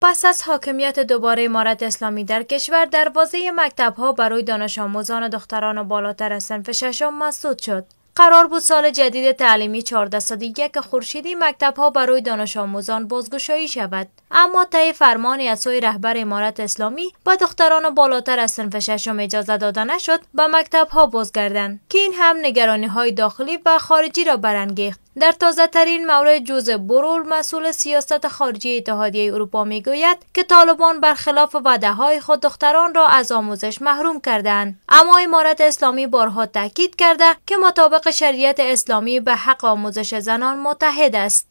پس از حاکمیت دوباره امارت اسلامی در کشور، دروازه مکتب‌ها برای دانش آموزان دختران بالاتر از صنف ششم مسدود شد. قرار بود سال جدید تعلیمی 1401 خورشیدی مکتب‌ها برای دانش آموزان بازگشایی شود، اما طی فرمانی از سوی رهبر امارت اسلامی به دختران بالاتر از صنف ششم اجازه داده نشد به مکتب‌ها بازگردند که این هم نگرانی‌های داخلی و خارجی را برانگیخت. در تازه ترین مورد جوزف بورول، مسئول سیاست خارجی اتحادیه اروپا، میگوید که طالبان برخلاف وعده‌های خود دختران را از آموزش محروم کردند، اما امارت اسلامی بارها تاکید کرده که مطابق شریعت اسلامی به حق آموزش زنان متحد است.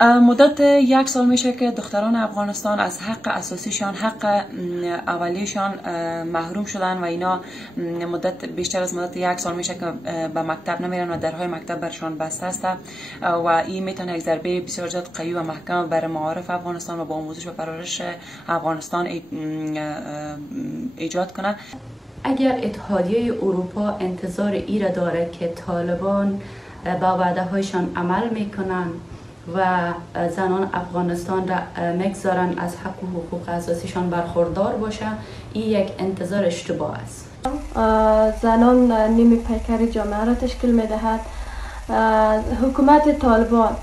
مدت 1 سال میشه که دختران افغانستان از حق اساسیشان، حق اولیشان محروم شدن و اینا بیشتر از مدت 1 سال میشه که به مکتب نمیرن و درهای مکتب برشان بسته است و این میتونه یک ضربه بسیار زیاد قوی و محکم بر معارف افغانستان و با آموزش و پرورش افغانستان ایجاد کنه. اگر اتحادیه اروپا انتظار ای را داره که طالبان با وعده هایشان عمل میکنن و زنان افغانستان را نگذارن از حق و حقوق اساسیشان برخوردار باشه، این یک انتظار اشتباه است. زنان نیمه پیکر جامعه را تشکیل میدهد. حکومت طالبان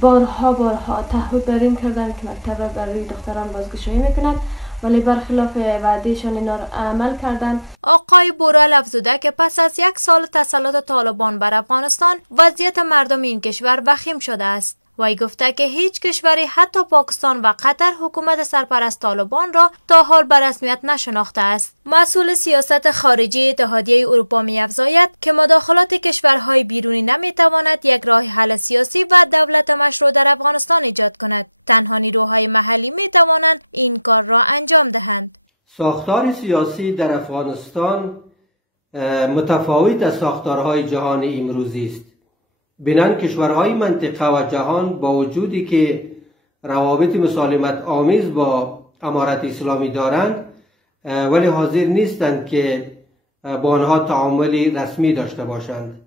بارها تعهد بر این کردن که مکتب را برای دختران بازگشایی میکند، ولی برخلاف وعدهشان اینا را عمل کردند. آقای بورال افزوده که پس از 1 سال تسلط طالبان بر افغانستان، وضعیت مردم این کشور وخیم شده است. وی گفته که هیچ کشوری حتی پاکستان و قطر حکومت سرپرست طالبان را تا حال به رسمیت نشناخته است. مسئول سیاست خارجی اتحادیه اروپا می‌افزاید که مداخلات کشورهای بیرونی نمی‌تواند یک راه حل سیاسی و دولت مشروع در افغانستان ایجاد کند. تنها نیروهای محلی می‌توانند این کار را انجام دهند. ساختار سیاسی در افغانستان متفاوت از ساختارهای جهان امروزی است. بنان کشورهای منطقه و جهان با وجودی که روابط مسالمت آمیز با امارت اسلامی دارند، ولی حاضر نیستند که با آنها تعامل رسمی داشته باشند.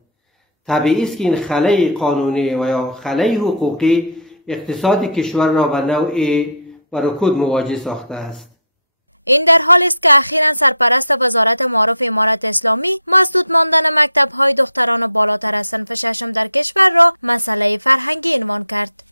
طبیعی است که این خلأ قانونی و یا خلأ حقوقی اقتصاد کشور را به نوعی با رکود مواجه ساخته است. این در حالی است که اخیراً سرپرست وزارت معارف امارت اسلامی مسدود ماندن مکتب‌های دختران بالاتر از صنف ششم در کشور را مسئله فرهنگی عنوان کرد.